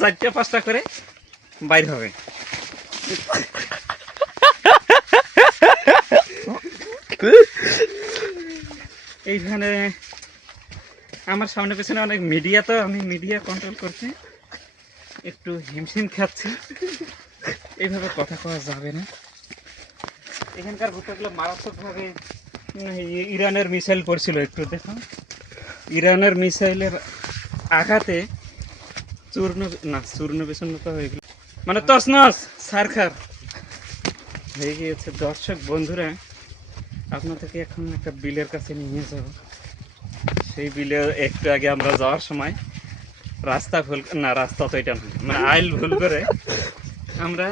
চারটে পাঁচটা করে বাইর হবে। এইখানে আমার সামনে পেছনে অনেক মিডিয়া, তো আমি মিডিয়া কন্ট্রোল করছি, একটু হিমশিম খাচ্ছি, এইভাবে কথা কওয়া যাবে না। এখানকার ভুট্টাগুলো মারাত্মকভাবে ইরানের মিসাইল পড়ছিল, একটু দেখুন, ইরানের মিসাইলের আঘাতে চূর্ণ বিচূর্ণ তো হয়ে গেল, মানে তছনছ সারখার হয়ে গিয়েছে। দর্শক বন্ধুরা, আপনাদেরকে এখন একটা বিলের কাছে নিয়ে যাব। সেই বিলে একটু আগে আমরা যাওয়ার সময় রাস্তা ভুল না, রাস্তা তো এটা না, মানে আইল ভুল করে আমরা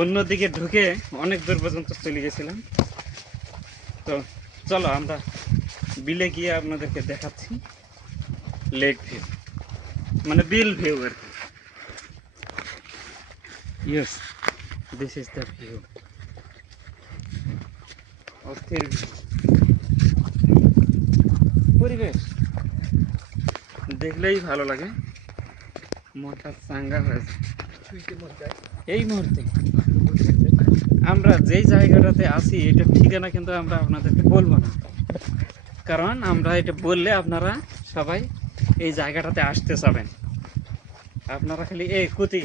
অন্য দিকে ঢুকে অনেক দূর পর্যন্ত চলে গেছিলাম। তো চলো আমরা বিলে গিয়ে আপনাদেরকে দেখাচ্ছি লেক ভিউ, মানে বিল ভিউ আর কি। Yes, this is the view, অস্থির পরিবেশ, দেখলেই ভালো লাগে, মনটা চাঙ্গা হয়েছে। এই মুহূর্তে আমরা যেই জায়গাটাতে আছি এটার ঠিকানা কিন্তু আমরা আপনাদেরকে বলবো না, কারণ আমরা এটা বললে আপনারা সবাই এই জায়গাটাতে আসতে চাবেন। আপনারা খালি এই কুতি